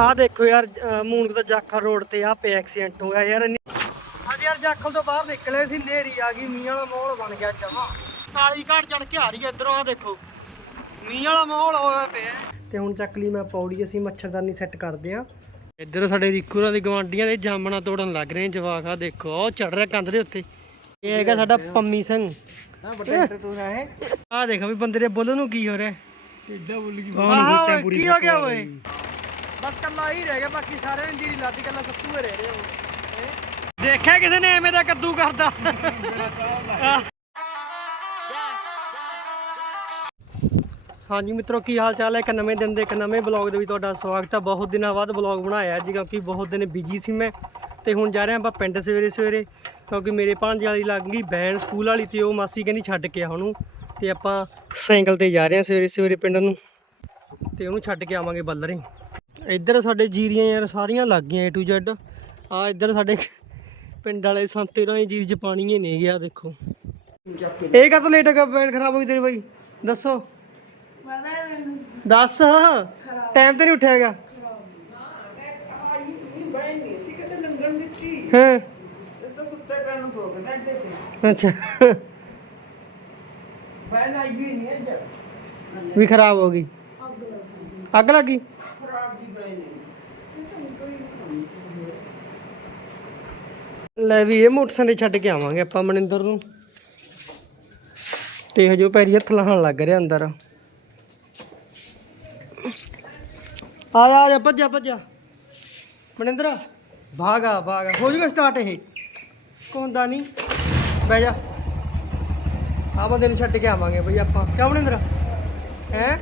ਆਹ ਦੇਖੋ ਯਾਰ ਮੂਨਕ ਤੋਂ ਜਾਖਲ ਰੋਡ ਤੇ ਆ ਪੇ ਐਕਸੀਡੈਂਟ ਹੋਇਆ ਯਾਰ ਅੱਜ ਯਾਰ ਜਾਖਲ ਤੋਂ ਬਾਹਰ ਨਿਕਲੇ ਸੀ ਨੇਰੀ ਆ ਗਈ ਮੀਂਹ ਵਾਲਾ ਮਾਹੌਲ ਬਣ ਗਿਆ ਜਮਾ। ਕਾਲੀ ਘਾਟ ਚੜ ਕੇ ਆ ਰਹੀ ਹੈ ਇਧਰੋਂ ਆ ਦੇਖੋ। ਮੀਂਹ ਵਾਲਾ ਮਾਹੌਲ ਹੋਇਆ ਪਿਆ। ਤੇ ਹੁਣ ਚੱਕ ਲਈ ਮੈਂ ਪੌੜੀ ਅਸੀਂ ਮੱਛਰਦਾਨੀ ਸੈੱਟ ਕਰਦੇ ਆ ਇੱਧਰ ਸਾਡੇ ਰਿਕੂਰਾਂ ਦੇ ਗਵਾਂਡੀਆਂ ਦੇ ਜਾਮਣਾ ਤੋੜਨ ਲੱਗ ਰਹੇ ਜਵਾਕ ਆ ਦੇਖੋ ਉਹ ਚੜ ਰਿਹਾ ਕੰਧ ਦੇ ਉੱਤੇ। ਇਹ ਹੈਗਾ ਸਾਡਾ ਪੰਮੀ ਸਿੰਘ। ਹਾਂ ਬਟੇ ਤੂੰ ਹੈ ਆ ਦੇਖ ਵੀ ਬੰਦੇ ਦੇ ਬੋਲਣ ਨੂੰ ਕੀ ਹੋ ਰਿਹਾ ਏਡਾ ਬੋਲ ਆਹ ਕੀ ਹੋ ਗਿਆ ਓਏ? ਬਸ ਕੱਲਾ ਹੀ ਰਹਿ ਗਿਆ ਬਾਕੀ ਸਾਰੇ ਇੰਦੀ ਲਾਦੀ ਕੱਲਾ ਸੱਤੂ ਹੀ ਰਹਿ ਰਹੇ ਹੋ। ਦੇਖਿਆ ਕਿਸੇ ਨੇ ਐਵੇਂ ਦਾ ਕੱਦੂ ਕਰਦਾ? ਹਾਂਜੀ ਮਿੱਤਰੋ ਕੀ ਹਾਲ ਚਾਲ ਹੈ? ਇੱਕ ਨਵੇਂ ਦਿਨ ਦੇ ਇੱਕ ਨਵੇਂ ਬਲੌਗ ਦੇ ਵਿੱਚ ਤੁਹਾਡਾ ਸਵਾਗਤ ਹੈ। ਬਹੁਤ ਦਿਨਾਂ ਬਾਅਦ ਬਲੌਗ ਬਣਾਇਆ ਅੱਜ ਕਿਉਂਕਿ ਬਹੁਤ ਦਿਨ ਬਿਜ਼ੀ ਸੀ ਮੈਂ। ਤੇ ਹੁਣ ਜਾ ਰਹੇ ਆਪਾਂ ਪਿੰਡ ਸਵੇਰੇ ਸਵੇਰੇ ਕਿਉਂਕਿ ਮੇਰੇ ਭਾਂਜੇ ਵਾਲੀ ਲੱਗ ਗਈ ਬੈਨ ਸਕੂਲ ਵਾਲੀ ਤੇ ਉਹ ਮਾਸੀ ਕਹਿੰਦੀ ਛੱਡ ਕੇ ਆ ਉਹਨੂੰ। ਤੇ ਆਪਾਂ ਸਾਈਕਲ ਤੇ ਜਾ ਰਹੇ ਹਾਂ ਸਵੇਰੇ ਸਵੇਰੇ ਪਿੰਡ ਨੂੰ। ਤੇ ਉਹਨੂੰ ਛੱਡ ਕੇ ਆਵਾਂਗੇ ਬੱਲਰੇ। ਇੱਧਰ ਸਾਡੇ ਜੀਰੀਆਂ ਯਾਰ ਸਾਰੀਆਂ ਲੱਗ ਗਈਆਂ A to Z ਆ ਇੱਧਰ ਸਾਡੇ ਪਿੰਡ ਵਾਲੇ ਸੰਤੇ ਰਾਹੀਂ ਜੀਰੀ ਚ ਪਾਣੀ ਹੀ ਨਹੀਂ ਗਿਆ ਦੇਖੋ। ਇਹ ਕਦੋਂ ਲੇਟ ਹੋ ਪੈਨ ਖਰਾਬ ਹੋ ਗਈ ਤੇਰੀ ਬਾਈ? ਦੱਸੋ। ਦੱਸ। ਟਾਈਮ ਤੇ ਨਹੀਂ ਉੱਠਿਆਗਾ ਹਾਂ। ਅੱਛਾ। ਵੀ ਖਰਾਬ ਹੋ ਗਈ। ਅੱਗ ਲੱਗੀ ਲੈ ਵੀ ਇਹ ਮੋਟਰਸਾਈਕਲ ਛੱਡ ਕੇ ਆਵਾਂਗੇ ਆਪਾਂ ਮਨਿੰਦਰ ਨੂੰ। ਤੇ ਹਜੋ ਪੈਰੀ ਹੱਥ ਲਾਹਣ ਲੱਗ ਰਿਹਾ ਅੰਦਰ। ਆ ਜਾ ਜਾ, ਭੱਜਾ ਭੱਜਾ। ਮਨਿੰਦਰ, ਭਾਗਾ ਭਾਗਾ ਹੋ ਜੂਗਾ ਸਟਾਰਟ ਇਹ। ਕੋਂਦਾ ਨਹੀਂ। ਬਹਿ ਜਾ। ਆ ਨੂੰ ਛੱਡ ਕੇ ਆਵਾਂਗੇ ਬਈ ਆਪਾਂ। ਕਿਉਂ ਮਨਿੰਦਰ? ਹੈ?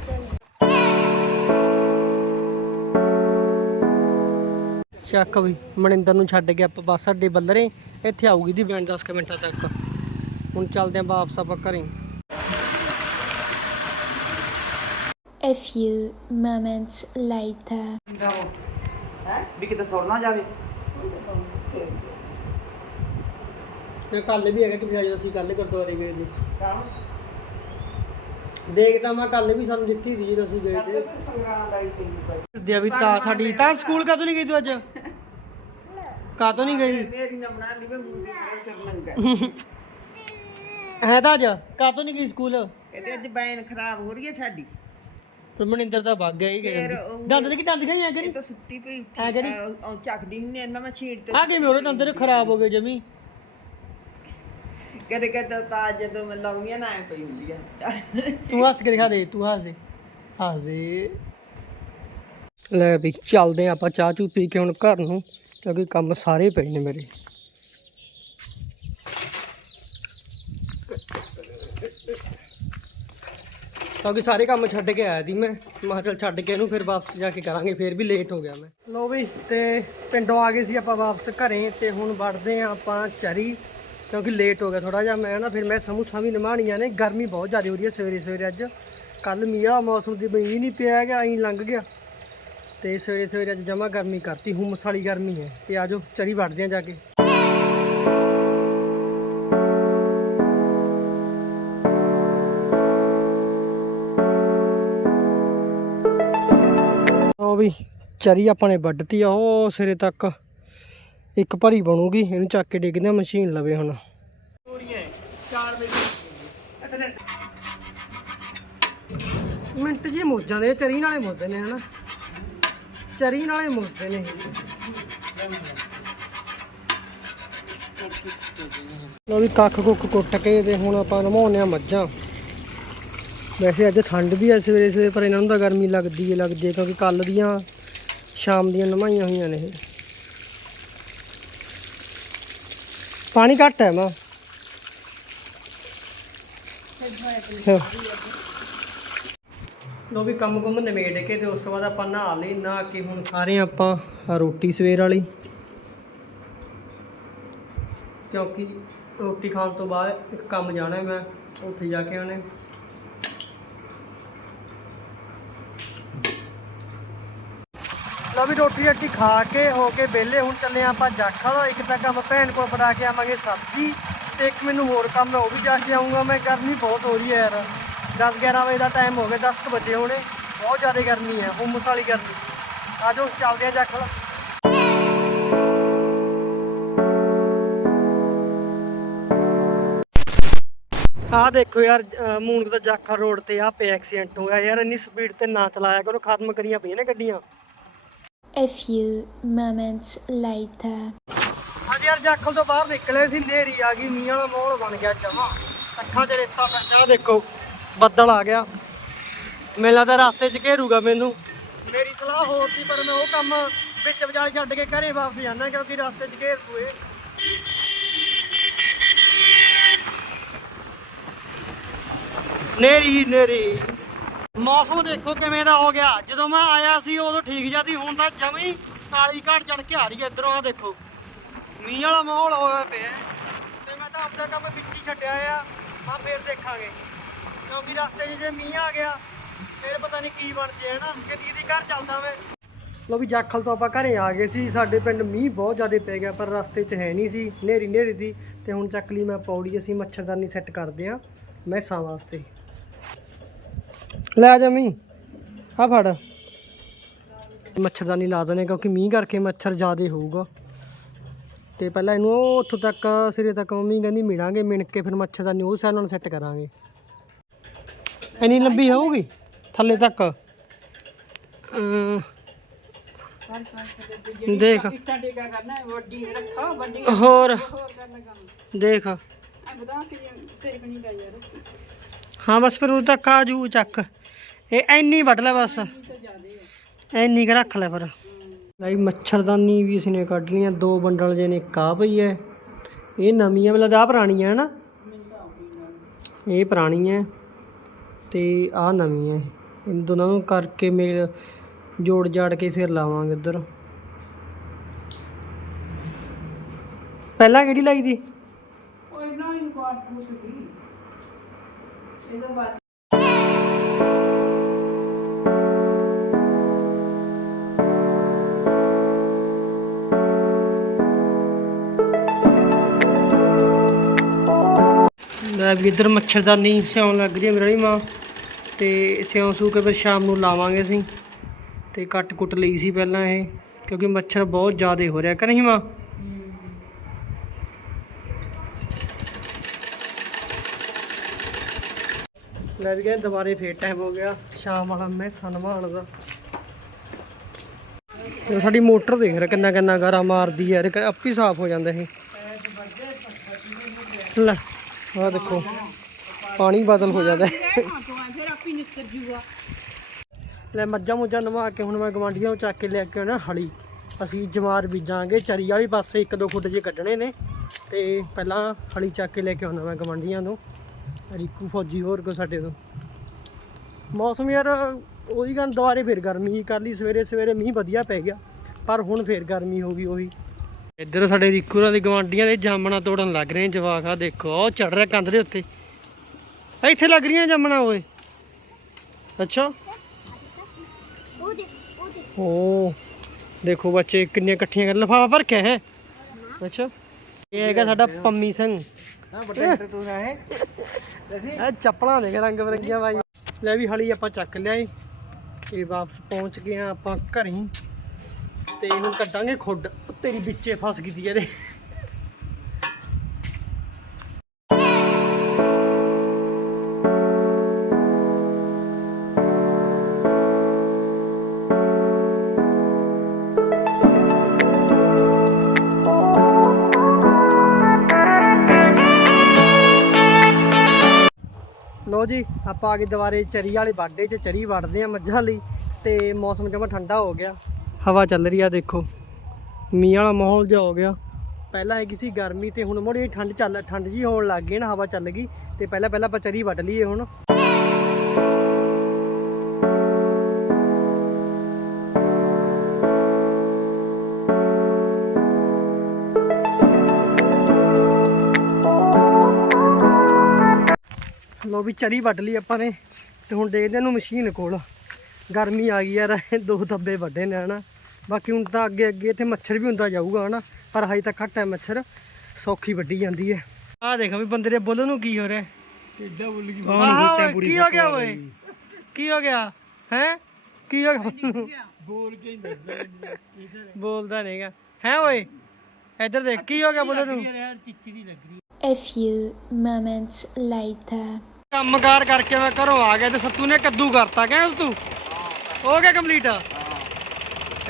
ਚੱਕ ਵੀ ਮਨਿੰਦਰ ਨੂੰ ਛੱਡ ਕੇ ਆਪਾਂ ਬੱਸ ਅੱਡੇ ਬੱਲਰੇ ਇੱਥੇ ਆਊਗੀ ਦੀ ਵੈਨ 10 ਕੁ ਮਿੰਟਾਂ ਤੱਕ। ਹੁਣ ਚੱਲਦੇ ਆਂ ਵਾਪਸ ਆਪਾਂ ਘਰੇ। A few moments later. ਹੈ? ਵੀ ਕਿਤੇ ਸੁਣ ਨਾ ਜਾਵੇ। ਕੱਲ ਵੀ ਹੈਗਾ ਕਿ ਜਦੋਂ ਅਸੀਂ ਕੱਲ ਗੁਰਦੁਆਰੇ ਗਏ ਸੀ। ਦੇਖ ਤਾਂ ਮੈਂ ਕੱਲ ਵੀ ਸਾਨੂੰ ਦਿੱਤੀ ਸੀ ਜਦੋਂ ਅਸੀਂ ਗਏ ਤੇ ਸੰਗਰਾਂਦ ਆਈ ਪਈ। ਦਿਆ ਵੀ ਤਾਂ ਸਾਡੀ ਤਾਂ ਸਕੂਲ ਕਾਹਤੋਂ ਨਹੀਂ ਗਈ ਤੂੰ ਅੱਜ? ਕਾਹਤੋਂ ਨਹੀਂ ਗਈ? ਮੇਰੀ ਨਾ ਬਣਾ ਲਈ ਮੈਂ ਮੂੰਹ ਦੇ ਸਿਰ ਨੰਗਾ ਹੈ ਤਾਂ ਅੱਜ ਕਾਹਤੋਂ ਨਹੀਂ ਗਈ ਸਕੂਲ? ਇਹਦੇ ਅੱਜ ਬੈਨ ਖਰਾਬ ਹੋ ਰਹੀ ਹੈ ਸਾਡੀ। ਫਿਰ ਮਨਿੰਦਰ ਤਾਂ ਭੱਗ ਗਿਆ ਹੀ ਫਿਰ ਕਹਿੰਦੀ ਦੰਦ ਦੇ ਕੀ ਦੰਦ ਗਈ ਆ ਇਹ ਤਾਂ ਸੁੱਤੀ ਪਈ ਐ ਕਰੀ। ਉਹ ਚੱਕਦੀ ਹੁੰਦੀ ਇਹਨਾਂ ਮੈਂ ਛੀੜ ਤੇ ਆ ਕੇ ਮੇਰੇ ਦੰਦ ਦੇ ਖਰਾਬ ਹੋ ਗਏ ਜਮੀ? ਕਦੇ ਕਦੇ ਤਾਂ ਜਦੋਂ ਮੈਂ ਲਾਉਂਦੀ ਆ ਨਾ ਐ ਪਈ ਹੁੰਦੀ ਆ। ਤੂੰ ਹੱਸ ਕੇ ਦਿਖਾ ਦੇ ਤੂੰ ਹੱਸ ਦੇ ਹੱਸ ਦੇ। ਲੈ ਵੀ ਚੱਲਦੇ ਆਂ ਆਪਾਂ ਚਾਹ ਚੂ ਪੀ ਕੇ ਹੁਣ ਘਰ ਨੂੰ, ਕਿਉਂਕਿ ਕੰਮ ਸਾਰੇ ਪਏ ਨੇ ਮੇਰੇ। ਕਿਉਂਕਿ ਸਾਰੇ ਕੰਮ ਛੱਡ ਕੇ ਆਇਆ ਸੀ ਮੈਂ। ਮੈਂ ਚਲ ਛੱਡ ਕੇ ਇਹਨੂੰ ਫਿਰ ਵਾਪਸ ਜਾ ਕੇ ਕਰਾਂਗੇ, ਫਿਰ ਵੀ ਲੇਟ ਹੋ ਗਿਆ ਮੈਂ। ਲੋ ਵੀ ਤੇ ਪਿੰਡੋਂ ਆ ਗਏ ਸੀ ਆਪਾਂ ਵਾਪਸ ਘਰੇ ਤੇ ਹੁਣ ਵੜਦੇ ਆਂ ਆਪਾਂ ਚਰੀ, ਕਿਉਂਕਿ ਲੇਟ ਹੋ ਗਿਆ ਥੋੜਾ ਜਿਹਾ। ਮੈਂ ਨਾ ਫਿਰ ਮੈਂ ਸਮੂਸਾ ਵੀ ਨਿਮਾਣੀਆਂ ਨੇ, ਗਰਮੀ ਬਹੁਤ ਜ਼ਿਆਦਾ ਹੋ ਰਹੀ ਹੈ ਸਵੇਰੇ ਸਵੇਰੇ ਅੱਜ। ਕੱਲ ਮੀਂਹ ਮੌਸਮ ਦੀ ਬਈ ਨਹੀਂ ਪਿਆ ਹੈਗਾ, ਐਂ ਲੰਘ ਗਿਆ। ਤੇ ਸਵੇਰੇ ਸਵੇਰੇ ਅੱਜ ਜਮਾ ਗਰਮੀ ਕਰਤੀ, ਹੁਮਸ ਵਾਲੀ ਗਰਮੀ ਹੈ, ਤੇ ਆਜੋ ਚਰੀ ਵੜਦੇ ਆ ਜਾ ਕੇ। ਉਹ ਵੀ, ਚਰੀ ਆਪਾਂ ਨੇ ਵੱਢਤੀ ਆ, ਉਹ ਸਿਰੇ ਤੱਕ ਇੱਕ ਭਰੀ ਬਣੂਗੀ, ਇਹਨੂੰ ਚੱਕ ਕੇ ਡਿੱਗਦੇ ਮਸ਼ੀਨ ਲਵੇ ਹੁਣ। ਮਿੰਟ ਜੀ ਮੁੱਝ ਜਾਂਦੇ ਚਰੀ ਨਾਲੇ ਮੁੱਝਦੇ ਨੇ, ਹਨਾ? ਚਰੀ ਨਾਲੇ ਮੁੱਝਦੇ ਨੇ ਲੋ ਵੀ ਕੱਖ ਕੁੱਖ ਕੁੱਟ ਕੇ ਤੇ ਹੁਣ ਆਪਾਂ ਨਮਾਉਂਦੇ ਆ ਮੱਝਾਂ। ਵੈਸੇ ਅੱਜ ਠੰਡ ਵੀ ਹੈ ਸਵੇਰੇ ਸਵੇਰੇ, ਪਰ ਇਹਨਾਂ ਨੂੰ ਤਾਂ ਗਰਮੀ ਲੱਗਦੀ ਹੈ ਲੱਗਦੀ ਹੈ ਕਿਉਂਕਿ ਕੱਲ ਦੀਆਂ, ਸ਼ਾਮ ਦੀਆਂ ਨਮਾਈਆਂ ਹੋਈਆਂ ਨੇ ਇਹ। ਪਾਣੀ ਘੱਟ ਹੈ ਮਾਂ। ਲੋ ਵੀ ਕੰਮ ਕੁੰਮ ਨਿਮੇੜ ਕੇ ਤੇ ਉਸ ਤੋਂ ਬਾਅਦ ਆਪਾਂ ਨਹਾ ਲਈ, ਨਹਾ ਕੇ ਹੁਣ ਖਾ ਰਹੇ ਹਾਂ ਆਪਾਂ ਰੋਟੀ ਸਵੇਰ ਵਾਲੀ। ਕਿਉਂਕਿ ਰੋਟੀ ਖਾਣ ਤੋਂ ਬਾਅਦ ਇੱਕ ਕੰਮ ਜਾਣਾ ਮੈਂ, ਉੱਥੇ ਜਾ ਕੇ ਆਣੇ ਲਓ ਵੀ ਰੋਟੀ ਰੱਟੀ ਖਾ ਕੇ ਹੋ ਕੇ ਵਿਹਲੇ, ਹੁਣ ਚੱਲੇ ਹਾਂ ਆਪਾਂ ਜਾਖਲ ਇੱਕ ਤਾਂ ਕੰਮ ਭੈਣ ਕੋਲ ਫੜਾ ਕੇ ਆਵਾਂਗੇ ਸਬਜ਼ੀ ਤੇ ਇੱਕ ਮੈਨੂੰ ਹੋਰ ਕੰਮ ਉਹ ਵੀ ਜਾ ਕੇ ਆਉਂਗਾ ਮੈਂ ਗਰਮੀ ਬਹੁਤ ਹੋ ਰਹੀ ਹੈ ਯਾਰ। 10 11 ਵਜੇ ਦਾ ਟਾਈਮ ਹੋ ਗਿਆ 10 ਕੁ ਵਜੇ ਹੋਣੇ। ਬਹੁਤ ਜ਼ਿਆਦਾ ਗਰਮੀ ਹੈ ਹੁਮਸ ਵਾਲੀ ਗਰਮੀ। ਆਜੋ ਚੱਲਦੇ ਆ ਜੱਖਲ ਆਹ ਦੇਖੋ ਯਾਰ ਮੂਨਕ ਤੋਂ ਜਾਖਾ ਰੋਡ ਤੇ ਆ ਪੇ ਐਕਸੀਡੈਂਟ ਹੋਇਆ। ਯਾਰ ਇੰਨੀ ਸਪੀਡ ਤੇ ਨਾ ਚਲਾਇਆ ਕਰੋ ਖਤਮ ਕਰੀਆਂ ਪਈਆਂ ਨੇ ਗੱਡੀਆਂ। A few moments later. ਅੱਜ ਯਾਰ ਜਾਖਲ ਤੋਂ ਬਾਹਰ ਨਿਕਲੇ ਸੀ ਨੇਰੀ ਆ ਗਈ ਮੀਂਹ ਵਾਲਾ ਮਾਹੌਲ ਬਣ ਗਿਆ ਜਮਾ। ਅੱਖਾਂ 'ਚ ਰੇਤਾ ਪੈਂਦਾ ਦੇਖੋ। ਬੱਦਲ ਆ ਗਿਆ। ਮੇਲਾ ਤਾਂ ਰਸਤੇ 'ਚ ਘੇਰੂਗਾ ਮੈਨੂੰ। ਮੇਰੀ ਸਲਾਹ ਹੋਰ ਸੀ ਪਰ ਮੈਂ ਉਹ ਕੰਮ ਵਿੱਚ ਵਿਚਾਲੇ ਛੱਡ ਕੇ ਘਰੇ ਵਾਪਸ ਜਾਣਾ ਕਿਉਂਕਿ ਰਸਤੇ 'ਚ ਘੇਰ ਦੂਏ। ਨੇਰੀ ਨੇਰੀ। ਮੌਸਮ ਦੇਖੋ ਕਿਵੇਂ ਦਾ ਹੋ ਗਿਆ। ਜਦੋਂ ਮੈਂ ਆਇਆ ਸੀ ਉਦੋਂ ਠੀਕ ਜਿਹਾ ਸੀ ਹੁਣ ਤਾਂ ਜਮੀ ਕਾਲੀ ਘਾਟ ਚੜ ਕੇ ਆ ਰਹੀ ਹੈ। ਇਧਰੋਂ ਆ ਦੇਖੋ। ਮੀਂਹ ਵਾਲਾ ਮਾਹੌਲ ਹੋਇਆ ਪਿਆ। ਤੇ ਮੈਂ ਤਾਂ ਆਪਣਾ ਕੰਮ ਵਿੱਚ ਹੀ ਛੱਡਿਆ ਆ। ਆ ਫੇਰ ਦੇਖਾਂਗੇ। ਕਿਉਂਕਿ ਰਸਤੇ 'ਚ ਜੇ ਮੀਂਹ ਆ ਗਿਆ, ਫਿਰ ਪਤਾ ਨਹੀਂ ਕੀ ਬਣ ਜੇ ਹਨਾ ਕਿ ਦੀਦੀ ਘਰ ਚੱਲਦਾ ਵੇ। ਲੋ ਵੀ ਜਾਖਲ ਤੋਂ ਆਪਾਂ ਘਰੇ ਆ ਗਏ ਸੀ, ਸਾਡੇ ਪਿੰਡ ਮੀਂਹ ਬਹੁਤ ਜ਼ਿਆਦਾ ਪੈ ਗਿਆ, ਪਰ ਰਸਤੇ 'ਚ ਹੈ ਨਹੀਂ ਸੀ ਨੇਰੀ ਨੇਰੀ ਦੀ ਤੇ ਹੁਣ ਚੱਕ ਲਈ ਮੈਂ ਪੌੜੀ, ਅਸੀਂ ਮੱਛਰਦਾਨੀ ਸੈੱਟ ਕਰਦੇ ਆ ਮੈਸਾਂ ਵਾਸਤੇ। ਲੈ ਜਾ ਮੀ ਆ ਫੜ। ਮੱਛਰਦਾਨੀ ਲਾ ਦਨੇ ਕਿਉਂਕਿ ਮੀਂਹ ਕਰਕੇ ਮੱਛਰ ਜ਼ਿਆਦਾ ਹੋਊਗਾ। ਤੇ ਪਹਿਲਾਂ ਇਹਨੂੰ ਉਹ ਉੱਥੋਂ ਤੱਕ, ਸਿਰੇ ਤੱਕ ਮੰਮੀ ਕਹਿੰਦੀ ਮਿਣਾਂਗੇ ਮਿਣ ਕੇ ਫਿਰ ਮੱਛਰਦਾਨੀ ਉਹ ਸਾਈਡ ਨਾਲ ਸੈੱਟ ਕਰਾਂਗੇ। ਇੰਨੀ ਲੰਬੀ ਹੋਊਗੀ? ਥੱਲੇ ਤੱਕ। ਦੇਖ। ਹੋਰ। ਦੇਖ। ਹਾਂ, ਬਸ ਫਿਰ ਉਹ ਤੱਕ ਆ ਜੂ ਚੱਕ। ਇਹ ਐਨੀ ਵੱਢ ਲੈ ਬਸ। ਐਨੀ ਕੁ ਰੱਖ ਲੈ ਪਰ ਲਈ ਮੱਛਰਦਾਨੀ ਵੀ ਅਸੀਂ ਨੇ ਕੱਢ ਲਈਆਂ, ਦੋ ਬੰਡਲ ਜੇ ਨੇ ਕਾ ਪਈ ਹੈ ਇਹ ਨਵੀਆਂ ਮਤਲਬ ਆ ਪੁਰਾਣੀਆਂ, ਹੈ ਨਾ? ਇਹ ਪੁਰਾਣੀ ਹੈ ਤੇ ਆ ਨਵੀਂ ਹੈ ਇਨ ਦੋਨਾਂ ਨੂੰ ਕਰਕੇ ਮੇਲ ਜੋੜ ਜਾੜ ਕੇ ਫਿਰ ਲਾਵਾਂਗੇ ਉਧਰ। ਪਹਿਲਾਂ ਕਿਹੜੀ ਲਾਈ ਦੀ? ਲੈ ਵੀ ਇੱਧਰ ਮੱਛਰਦਾਨੀ ਸਿਉਣ ਲੱਗ ਰਹੀ ਹੈ ਮੇਰੀ ਮਾਂ। ਤੇ ਸਿਉਂ ਸੂ ਕੇ ਫਿਰ ਸ਼ਾਮ ਨੂੰ ਲਾਵਾਂਗੇ ਅਸੀਂ। ਤੇ ਕੱਟ ਕੁੱਟ ਲਈ ਸੀ ਪਹਿਲਾਂ ਇਹ, ਕਿਉਂਕਿ ਮੱਛਰ ਬਹੁਤ ਜ਼ਿਆਦਾ ਹੋ ਰਿਹਾ, ਕਿ ਨਹੀਂ ਮਾਂ? ਲੈ ਵੀ ਗਏ, ਦੁਬਾਰੇ ਫੇਰ ਟਾਈਮ ਹੋ ਗਿਆ। ਸ਼ਾਮ ਵਾਲਾ ਮੈਂ ਸਨਮਾਨ ਦਾ। ਤੇ ਸਾਡੀ ਮੋਟਰ ਦੇਖ ਰਿਹਾ ਕਿੰਨਾ ਕਿੰਨਾ ਗਾਰਾ ਮਾਰਦੀ ਹੈ ਇਹ ਆਪੀ ਸਾਫ਼ ਹੋ ਜਾਂਦਾ ਇਹ। ਲੈ, ਆਹ ਦੇਖੋ, ਪਾਣੀ ਬਦਲ ਹੋ ਜਾਂਦਾ। ਹੈ ਲੈ ਮੱਝਾਂ ਮੁੱਝਾਂ ਨਵਾ ਕੇ ਹੁਣ ਮੈਂ ਗਵਾਂਡੀਆਂ ਨੂੰ ਚੱਕ ਕੇ ਲੈ ਕੇ ਆਉਣਾ ਹਲੀ। ਅਸੀਂ ਜਮਾਰ ਬੀਜਾਂਗੇ ਚਰੀ ਵਾਲੀ ਪਾਸੇ ਇੱਕ ਦੋ ਫੁੱਟ ਜੇ ਕੱਢਣੇ ਨੇ। ਤੇ ਪਹਿਲਾਂ ਹਲੀ ਚੱਕ ਕੇ ਲੈ ਕੇ ਆਉਣਾ ਮੈਂ ਗਵਾਂਡੀਆਂ ਨੂੰ। ਰੀਕੂ ਫੌਜੀ ਹੋਰ ਕੋ ਸਾਡੇ ਤੋਂ। ਮੌਸਮ ਯਾਰ ਉਹਦੀ ਗੱਲ ਦੁਬਾਰੇ ਫੇਰ ਗਰਮੀ ਕਰ ਲਈ, ਸਵੇਰੇ ਸਵੇਰੇ ਮੀਂਹ ਵਧੀਆ ਪੈ ਗਿਆ। ਪਰ ਹੁਣ ਫੇਰ ਗਰਮੀ ਹੋ ਗਈ ਉਹੀ। ਇੱਧਰ ਸਾਡੇ ਰੀਕੂ ਨਾਲ ਦੀ ਦੇ ਜਾਮਣਾ ਤੋੜਨ ਲੱਗ ਰਹੇ ਨੇ ਜਵਾਕ। ਆ ਦੇਖੋ ਉਹ ਚੜ ਰਿਹਾ ਕੰਧ ਦੇ ਉੱਤੇ। ਇੱਥੇ ਲੱਗ ਰਹੀਆਂ ਜਾਮਣਾ ਓਏ। ਅੱਛਾ। ਓ ਦੇਖੋ ਬੱਚੇ ਕਿੰਨੀਆਂ ਇਕੱਠੀਆਂ ਕਰ ਲਫਾਫਾ ਭਰ ਕੇ ਹੈ। ਅੱਛਾ। ਇਹ ਹੈਗਾ ਸਾਡਾ ਪੰਮੀ ਸਿੰਘ। ਇਹ। ਚੱਪਲਾਂ ਦੇਖ ਰੰਗ ਬਰੰਗੀਆਂ ਬਾਈ। ਲੈ ਵੀ ਹਲੀ ਆਪਾਂ ਚੱਕ ਲਿਆਏ ਤੇ ਵਾਪਸ ਪਹੁੰਚ ਗਏ ਆ ਆਪਾਂ ਘਰੇ। ਤੇ ਹੁਣ ਕੱਢਾਂਗੇ ਖੁੱਡ। ਤੇਰੀ ਵਿੱਚੇ ਫਸ ਗਈ ਦੀ ਇਹਦੇ। ਆਪਾਂ ਆ ਕੇ ਦੁਬਾਰੇ ਚਰੀ ਵਾਲੇ ਬਾਡੇ 'ਚ ਚਰੀ ਵੜਦੇ ਆ ਮੱਝਾਂ ਲਈ ਤੇ ਮੌਸਮ ਜਮਾ ਠੰਡਾ ਹੋ ਗਿਆ। ਹਵਾ ਚੱਲ ਰਹੀ ਆ ਦੇਖੋ। ਮੀਂਹ ਵਾਲਾ ਮਾਹੌਲ ਜਿਹਾ ਹੋ ਗਿਆ। ਪਹਿਲਾਂ ਹੈਗੀ ਸੀ ਗਰਮੀ ਤੇ ਹੁਣ ਮੋੜੀ ਠੰਡ ਚੱਲ, ਠੰਡ ਜੀ ਹੋਣ ਲੱਗ ਗਈ ਨਾ, ਹਵਾ ਚੱਲ ਗਈ ਤੇ ਪਹਿਲਾਂ ਪਹਿਲਾਂ ਆਪਾਂ ਚਰੀ ਵੱਢ ਲਈਏ ਹੁਣ। ਵੀ ਚਰੀ ਵੱਢ ਲਈ ਆਪਾਂ ਨੇ ਤੇ ਹੁਣ ਦੇਖਦੇ ਇਹਨੂੰ ਮਸ਼ੀਨ ਕੋਲ। ਗਰਮੀ ਆ ਗਈ ਯਾਰ ਇਹ ਦੋ ਦੱਬੇ ਵੱਡੇ ਨੇ ਹਨਾ। ਬਾਕੀ ਹੁਣ ਤਾਂ ਅੱਗੇ ਅੱਗੇ ਇੱਥੇ ਮੱਛਰ ਵੀ ਹੁੰਦਾ ਜਾਊਗਾ ਹਨਾ ਪਰ ਹਜੇ ਤੱਕ ਘੱਟ ਹੈ ਮੱਛਰ ਸੌਖੀ ਵੱਢੀ ਜਾਂਦੀ ਹੈ। ਆਹ ਦੇਖ ਵੀ ਬੰਦੇ ਦੇ ਬੁੱਲ ਨੂੰ ਕੀ ਹੋ ਰਿਹਾ। ਕਿੱਡਾ ਬੁੱਲ ਕੀ ਕੀ ਹੋ ਗਿਆ ਓਏ? ਕੀ ਹੋ ਗਿਆ? ਹੈ? ਕੀ ਹੋ ਗਿਆ? ਬੁੱਲ ਨੂੰ? ਕੇ ਬੋਲਦਾ ਨਹੀਂਗਾ ਹੈ ਓਏ? ਇੱਧਰ ਦੇਖ ਕੀ ਹੋ ਗਿਆ ਬੋਲੇ ਤੂੰ A few moments later. ਕੰਮਕਾਰ ਕਰਕੇ ਮੈਂ ਘਰੋਂ ਆ ਗਿਆ ਤੇ ਸੱਤੂ ਨੇ ਕੱਦੂ ਕਰਤਾ ਕਹਿੰਦਾ ਤੂੰ? ਹੋ ਗਿਆ ਕੰਪਲੀਟ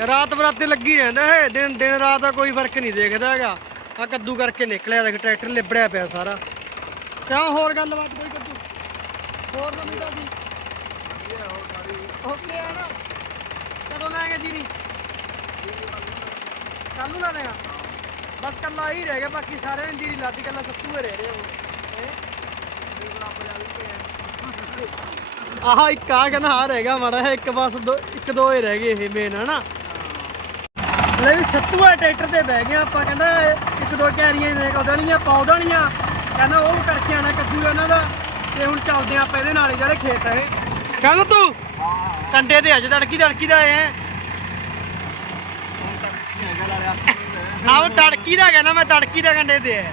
ਰਾਤ ਬਰਾਤੇ ਲੱਗੀ ਰਹਿੰਦਾ ਹੈ ਦਿਨ ਦਿਨ ਰਾਤ ਦਾ ਕੋਈ ਫ਼ਰਕ ਨਹੀਂ ਦੇਖਦਾ ਹੈਗਾ। ਆ ਕੱਦੂ ਕਰਕੇ ਨਿਕਲਿਆ ਦੇਖ ਟਰੈਕਟਰ ਲਿਬੜਿਆ ਪਿਆ ਸਾਰਾ। ਕਿਉਂ ਹੋਰ ਗੱਲਬਾਤ ਕੋਈ ਕੱਦੂ? ਹੋਰ ਨਵੀਂ ਤਾਜੀ? ਓਕੇ ਆ ਨਾ। ਕਦੋਂ ਲਾਏਗਾ ਜੀਰੀ? ਕੱਲ ਨੂੰ ਲਾ ਲੇਗਾ ਬਸ ਕੱਲਾ ਹੀ ਰਹਿ ਗਿਆ ਬਾਕੀ ਸਾਰੇ ਨੇ ਜੀਰੀ ਲਾਤੀ ਕੱਲਾ ਸੱਤੂ ਹੀ ਰਹਿ ਰਿਹਾ ਹੁਣ। ਹੈਂ? ਆਹ ਇੱਕ ਆ ਕਹਿੰਦਾ ਆ ਰਹਿ ਗਿਆ ਮਾੜਾ ਜਿਹਾ, ਇੱਕ ਬਸ ਦੋ ਇੱਕ ਦੋ ਹੀ ਰਹਿ ਗਏ ਇਹ ਮੇਨ ਹਨਾ? ਲੈ ਵੀ ਸੱਤੂ ਆ ਟਰੈਕਟਰ ਤੇ ਬਹਿ ਗਏ ਆਪਾਂ ਕਹਿੰਦਾ ਇੱਕ ਦੋ ਕੈਰੀਆਂ ਨੇ ਕੌਦਣੀਆਂ ਪੌਦਣੀਆਂ ਕਹਿੰਦਾ ਉਹ ਕਰਕੇ ਆਣਾ ਕੱਦੂ ਇਹਨਾਂ ਦਾ ਤੇ ਹੁਣ ਚੱਲਦੇ ਆ ਆਪਾਂ ਇਹਦੇ ਨਾਲ ਹੀ ਜਿਹੜੇ ਖੇਤ ਆ ਇਹ। ਕਹਿੰਦਾ ਤੂੰ? ਕੰਡੇ ਤੇ ਅੱਜ ਤੜਕੀ ਤੜਕੀ ਦਾ ਆਇਆ। ਆਹ ਤੜਕੀ ਦਾ ਕਹਿੰਦਾ ਮੈਂ ਤੜਕੀ ਦਾ ਕੰਡੇ ਤੇ ਆਇਆ।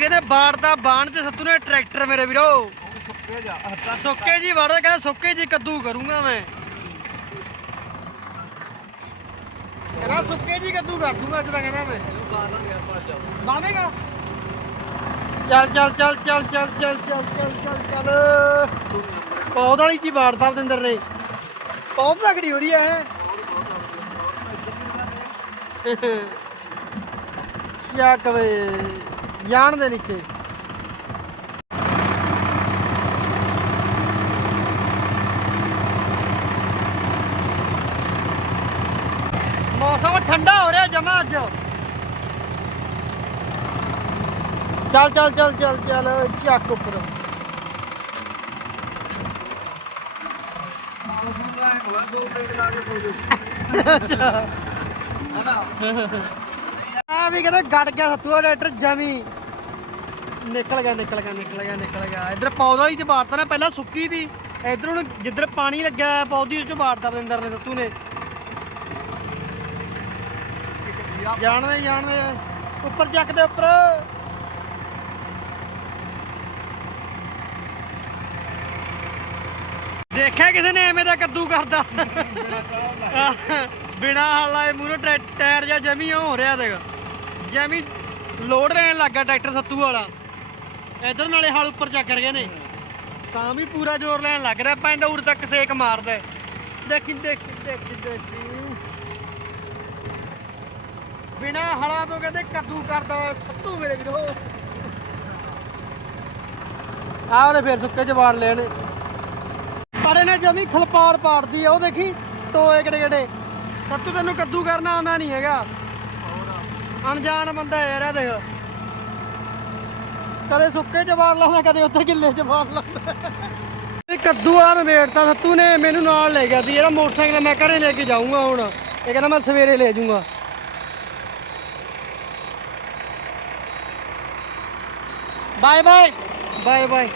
ਵੀ ਕਹਿੰਦੇ ਬਾੜ ਦਾ ਬਾਣ ਤੇ ਸੱਤੂ ਨੇ ਟਰੈਕਟਰ ਮੇਰੇ ਵੀਰੋ। ਸੁੱਕੇ ਜੀ ਵੜਦਾ ਕਹਿੰਦਾ ਸੁੱਕੇ ਜੀ ਕੱਦੂ ਕਰੂੰਗਾ ਮੈਂ। ਕਹਿੰਦਾ ਸੁੱਕੇ ਜੀ ਕੱਦੂ ਕਰ ਦੂੰਗਾ ਅੱਜ ਦਾ ਕਹਿੰਦਾ ਮੈਂ। ਬਾਵੇਂਗਾ ਚੱਲ ਚੱਲ ਚੱਲ ਚੱਲ ਚੱਲ ਚੱਲ ਚੱਲ ਚੱਲ ਚੱਲ ਚੱਲ। ਪੌਦ ਵਾਲੀ ਜੀ ਵਾੜਦਾ ਬਦਿੰਦਰ ਨੇ। ਪੌਦ ਤਕੜੀ ਹੋ ਰਹੀ ਹੈ। ਸ਼ਾਕ ਵੇ। ਜਾਣ ਦੇ ਨੀਚੇ। ਮੌਸਮ ਠੰਡਾ ਹੋ ਰਿਹਾ ਜਮਾ ਅੱਜ। ਚੱਲ ਚੱਲ ਚੱਲ ਚੱਲ ਚੱਲ ਚੱਕ ਉੱਪਰ। ਆ ਵੀ ਕਹਿੰਦਾ ਗੜ ਗਿਆ ਸੱਤੂਆ ਟਰੈਕਟਰ ਜਮੀ। ਨਿਕਲ ਗਿਆ ਨਿਕਲ ਗਿਆ ਨਿਕਲ ਗਿਆ ਨਿਕਲ ਗਿਆ। ਇਧਰ ਪੌਦ ਵਾਲੀ ਚ ਬਾੜਤਾ ਨਾ, ਪਹਿਲਾਂ ਸੁੱਕੀ ਦੀ ਇਧਰ ਹੁਣ ਜਿੱਧਰ ਪਾਣੀ ਲੱਗਿਆ ਪੌਦੀ ਚ ਬਾੜਤਾ ਬਲਿੰਦਰ ਨੇ ਸੱਤੂ ਨੇ। ਜਾਣਦੇ ਜਾਣਦੇ। ਉੱਪਰ ਚੱਕ ਦੇ, ਉੱਪਰ। ਦੇਖਿਆ ਕਿਸੇ ਨੇ ਐਵੇਂ ਦਾ ਕੱਦੂ ਕਰਦਾ? ਬਿਨਾ ਹਲ ਲਾਏ ਮੂਰੇ ਟਾਇਰ ਜਾਂ ਜਮੀ ਹੋ ਰਿਹਾ ਦੇਖ। ਜਮੀ ਲੋਡ ਲੈਣ ਲੱਗਾ ਟਰੈਕਟਰ ਸੱਤੂ ਵਾਲਾ। ਇਧਰ ਨਾਲੇ ਹਲ ਉੱਪਰ ਚੱਕ ਰਹੇ ਨੇ। ਤਾਂ ਵੀ ਪੂਰਾ ਜ਼ੋਰ ਲੈਣ ਲੱਗ ਰਿਹਾ, ਪਿੰਡ ਉਰ ਤੱਕ ਸੇਕ ਮਾਰਦਾ ਹੈ। ਦੇਖੀ ਦੇਖੀ ਦੇਖੀ ਦੇਖੀ। ਬਿਨਾ ਹਲਾਂ ਤੋਂ ਕਹਿੰਦੇ ਕੱਦੂ ਕਰਦਾ ਵਾ ਸੱਤੂ ਮੇਰੇ ਵੀਰੋ। ਆਹ ਉਹਨੇ ਫੇਰ ਸੁੱਕੇ ਚ ਵਾੜ ਲੈਣੇ ਪਾੜੇ ਨੇ ਜਮੀ ਖਲਪਾੜ ਪਾੜਦੀ ਆ, ਉਹ ਦੇਖੀ, ਟੋਏ ਕਿਹੜੇ ਕਿਹੜੇ। ਸੱਤੂ ਤੈਨੂੰ ਕੱਦੂ ਕਰਨਾ ਆਉਂਦਾ ਨਹੀਂ ਹੈਗਾ। ਅਣਜਾਣ ਬੰਦਾ ਯਾਰ ਇਹ ਦੇਖ। ਕਦੇ ਸੁੱਕੇ ਚ ਵਾੜ ਲਾਉਂਦਾ, ਕਦੇ ਉੱਧਰ ਗਿੱਲੇ ਚ ਵਾੜ ਲਾਉਂਦਾ। ਇਹ ਕੱਦੂ ਆ ਨਵੇੜਤਾ ਸੱਤੂ ਨੇ, ਮੈਨੂੰ ਨਾਲ ਲੈ ਗਿਆ ਸੀ, ਇਹਦਾ ਮੋਟਰਸਾਈਕਲ ਮੈਂ ਘਰੇ ਲੈ ਕੇ ਜਾਊਂਗਾ ਹੁਣ। ਇਹ ਕਹਿੰਦਾ ਮੈਂ ਸਵੇਰੇ ਲੈ ਜਾਊਂਗਾ। Bye bye. Bye bye.